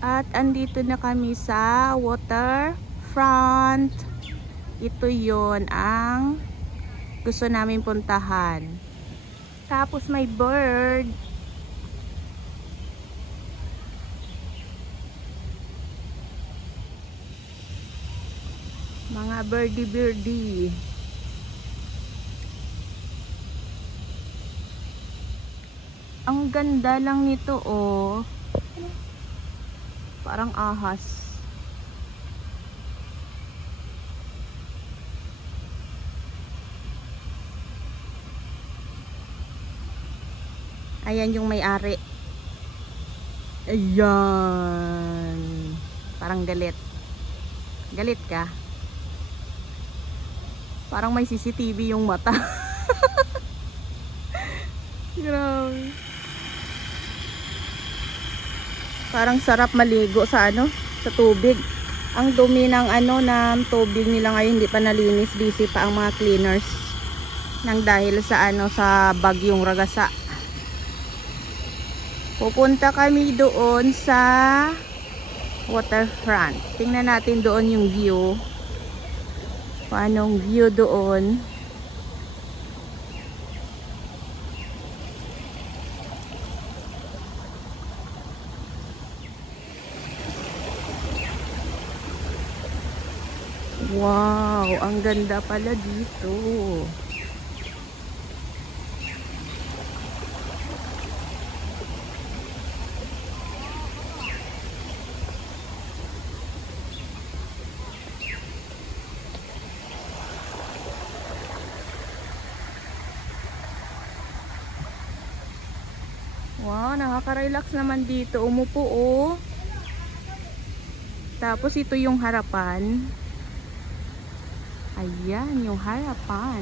At andito na kami sa waterfront. Ito yon ang gusto namin puntahan. Tapos may bird. Mga birdie. Ang ganda lang nito, oh. Parang ahas. Ayan yung may-ari. Ayan. Parang galit. Galit ka? Parang may CCTV yung mata. Grabe. Parang sarap maligo sa sa tubig. Ang dumi ng ng tubig nila ngayon, hindi pa nalinis. Busy pa ang mga cleaners nang dahil sa sa bagyong Ragasa. Pupunta kami doon sa waterfront. Tingnan natin doon yung view. Paanong view doon? Wow, ang ganda pala dito. Wow, nakaka-relax naman dito. Umupo, oh. Tapos ito yung harapan. Ayan, yung harapan.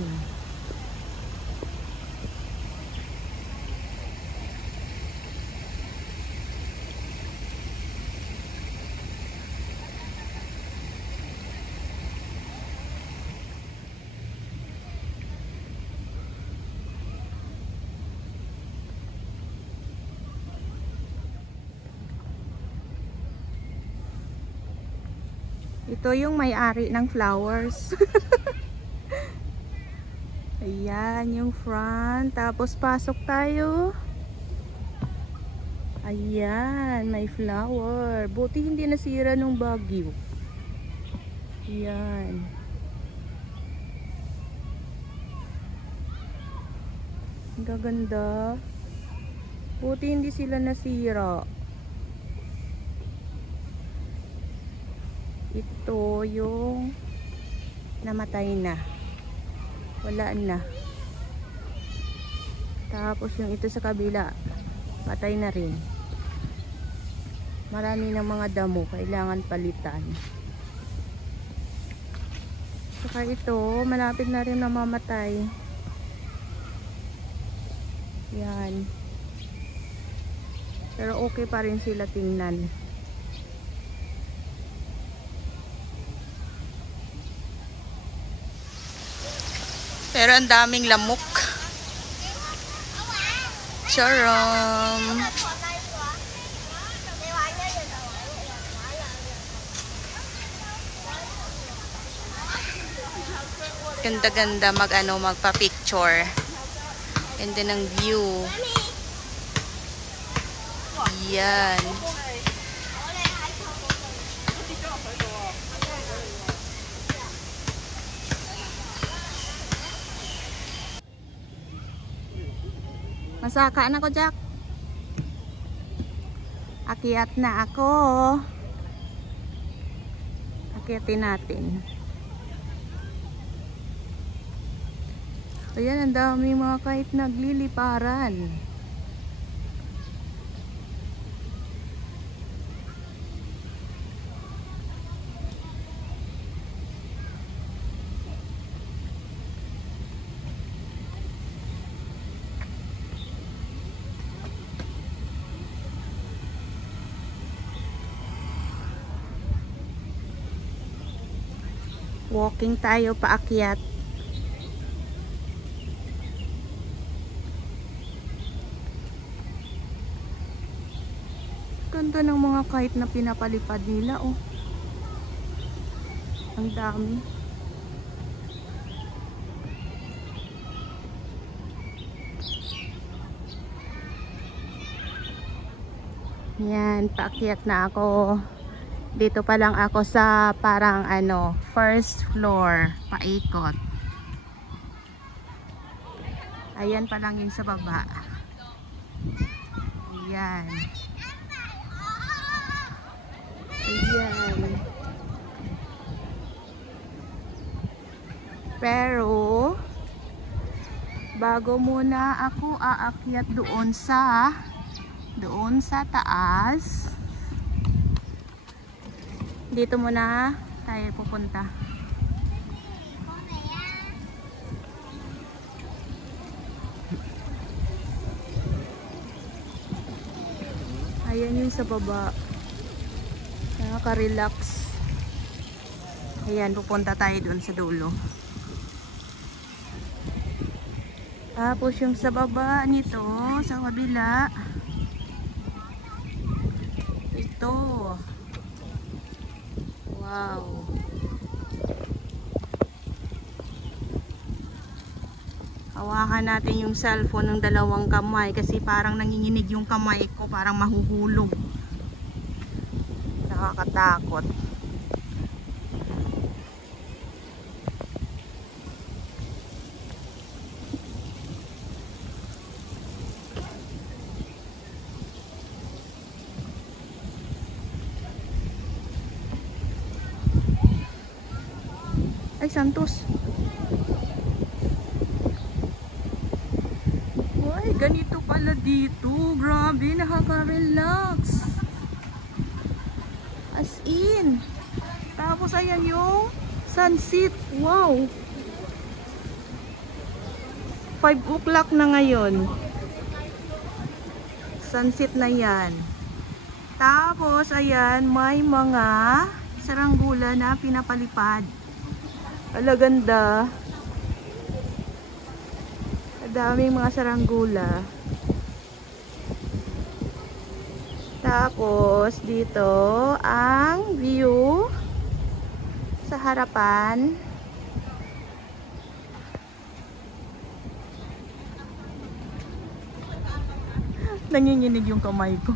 Ito yung may-ari ng flowers. Ayan yung front. Tapos pasok tayo. Ayan, may flower. Buti hindi nasira nung bagyo. Ayan. Ang gaganda. Buti hindi sila nasira. Ito yung namatay na. Wala na. Tapos yung ito sa kabila, patay na rin. Marami ng mga damo, kailangan palitan. Saka ito, malapit na rin namamatay. Yan. Pero okay pa rin sila tingnan. Pero ang daming lamok. Charom. Ganda-ganda magpa-picture. Ganda ng view. Yan. Masaka na ko, Jack. Akyat na ako. Akyatin natin. Ayan, ang dami mga kahit nagliliparan. Walking tayo paakyat. Ganda ng mga kite na pinapalipad nila, oh. Ang dami. Yan, paakyat na ako. Dito pa lang ako sa parang ano, first floor, paikot. Ayan pa lang yun sa baba. Ayan. Ayan. Pero bago muna ako aakyat doon sa taas, dito muna tayo pupunta. Ayan yung sa baba, nakaka-relax. Ayan, pupunta tayo doon sa dulo. Tapos yung sa baba nito, sa kabila, ito. Wow. Hawakan natin yung cellphone ng dalawang kamay kasi parang nanginginig yung kamay ko, parang mahuhulog. Nakakatakot. Ay, Santos. Ay, ganito pala dito. Grabe, nakaka-relax. As in. Tapos, ayan yung sunset. Wow. 5 o'clock na ngayon. Sunset na yan. Tapos, ayan, may mga saranggula na pinapalipad. Alaganda. Daming mga saranggula. Tapos dito ang view sa harapan. Nanginginig yung kamay ko.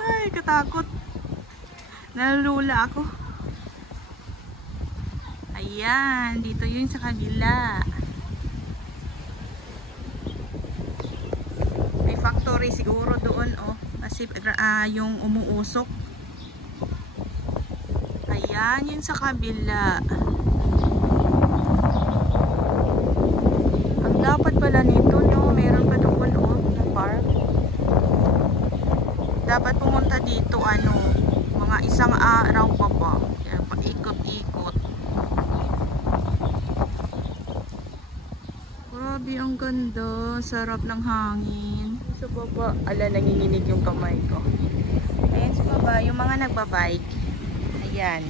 Ay, katakot. Nalulula ako. Ayan, dito yun sa kabila. May factory siguro doon, oh. Kasi yung umuusok. Ayan, yun sa kabila. Ang dapat pala nito, no, meron pa doon, oh, na park. Dapat pumunta dito, ano, mga isang araw pa ba. Kaya paikot-ikot. Grabe, ang ganda. Sarap ng hangin. Sa baba, ala, nanginginig yung kamay ko. Ayan sa baba, yung mga nagbabike. Ayan.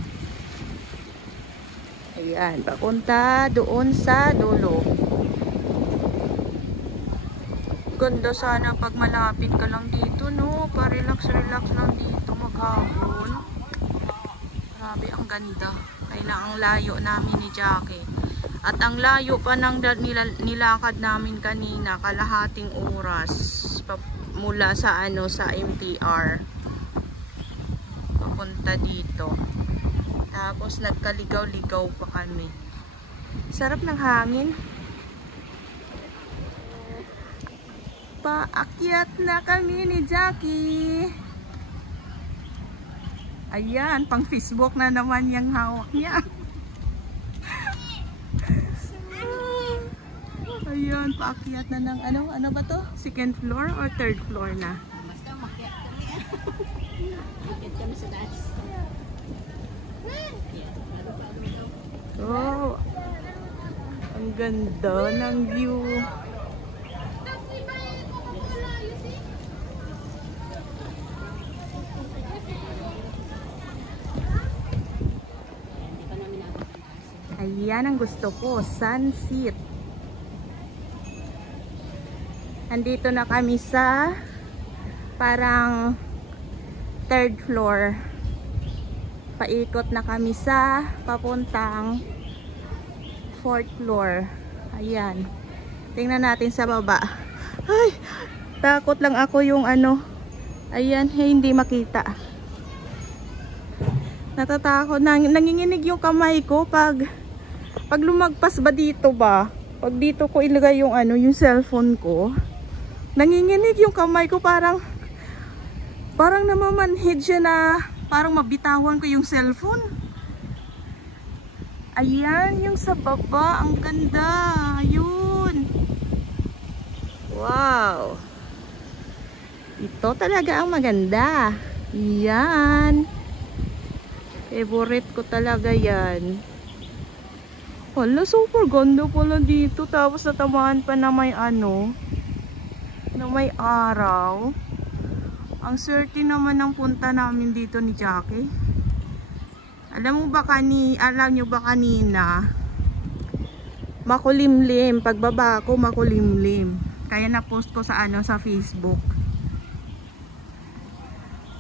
Ayan, papunta doon sa dulo. Ganda sana pag malapit ka lang dito, no? Pa-relax-relax lang dito maghapon. Grabe, ang ganda. Kailangan ang layo namin ni Jackie. At ang layo pa ng nilakad namin kanina, kalahating oras mula sa ano, sa MTR papunta dito. Tapos nagkaligaw-ligaw pa kami. Sarap ng hangin. Paakyat na kami ni Jackie. Ayan, pang Facebook na naman yung hawak niya. Ayan, paakyat na ng ano ba to? Second floor or third floor na? Basta makyat kami. Makyat kami sa taas. Oh, ang ganda ng view. Ayan ang gusto ko, sunset. Andito na kami sa parang third floor. Paikot na kami sa papuntang fourth floor. Ayan. Tingnan natin sa baba. Ay, takot lang ako yung ano. Ayan, hindi makita. Natatakot. Nanginginig yung kamay ko pag lumagpas ba dito ba? Pag dito ko ilagay yung ano, yung cellphone ko. Nanginginig yung kamay ko, parang namamanhid siya na parang mabitawan ko yung cellphone. Ayan, yung sa baba, ang ganda. Ayun. Wow. Ito talaga ang maganda. Yan. Favorite ko talaga yan. Wala, super ganda pala dito. Tapos natamaan pa na may ano, na may araw. Ang swerte naman ng punta namin dito ni Jackie. Alam nyo ba kanina, makulimlim. Pagbaba ko, makulimlim. Kaya na-post ko sa ano, sa Facebook.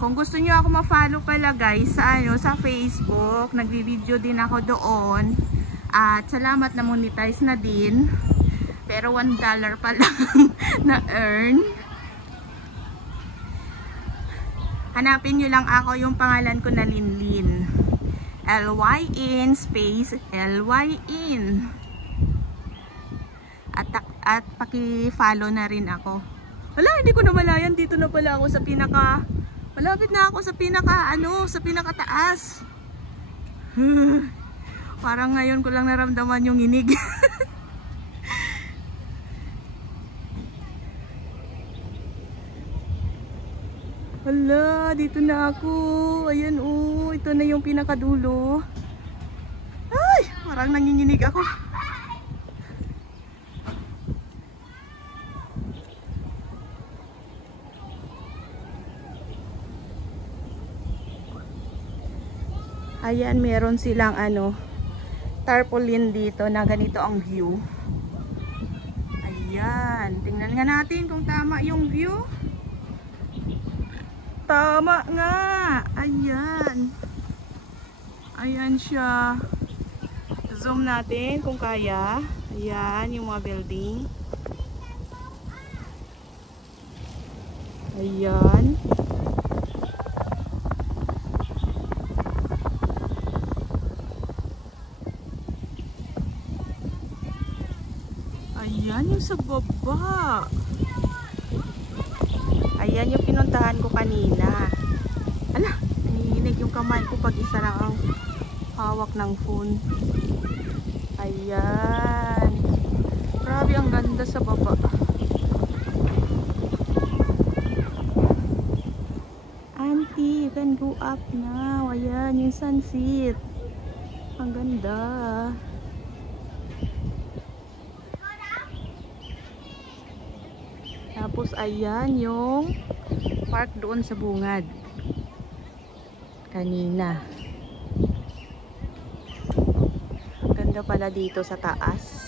Kung gusto nyo ako ma-follow pala guys sa ano, sa Facebook, nagbi-video din ako doon. At salamat na monetize na din. Pero $1 pa lang na earn. Hanapin nyo lang ako, yung pangalan ko na Linlin. Lyn space Lyn. At paki-follow na rin ako. Wala, hindi ko namalayan. Dito na pala ako sa pinaka, malapit na ako sa pinaka ano, sa pinakataas. Parang ngayon ko lang naramdaman yung inig. Hala, dito na ako. Ayan, oh, ito na yung pinakadulo. Ay, parang nanginginig ako. Ayan, meron silang ano, tarpaulin dito na ganito ang view. Ayan, tingnan nga natin kung tama yung view. Tama nga. Ayan. Ayan siya. Zoom natin kung kaya. Ayan yung mga building. Ayan. Ayan yung sa baba. Ayan yung pinuntahan ko kanina. Ala, nanginginig yung kamay ko pag isa lang ang hawak ng phone. Ayan. Grabe, ang ganda sa baba. Auntie, you can go up now. Ayan, yung sunset. Ang ganda. Tapos ayan yung park doon sa bungad kanina. Ganda pala dito sa taas.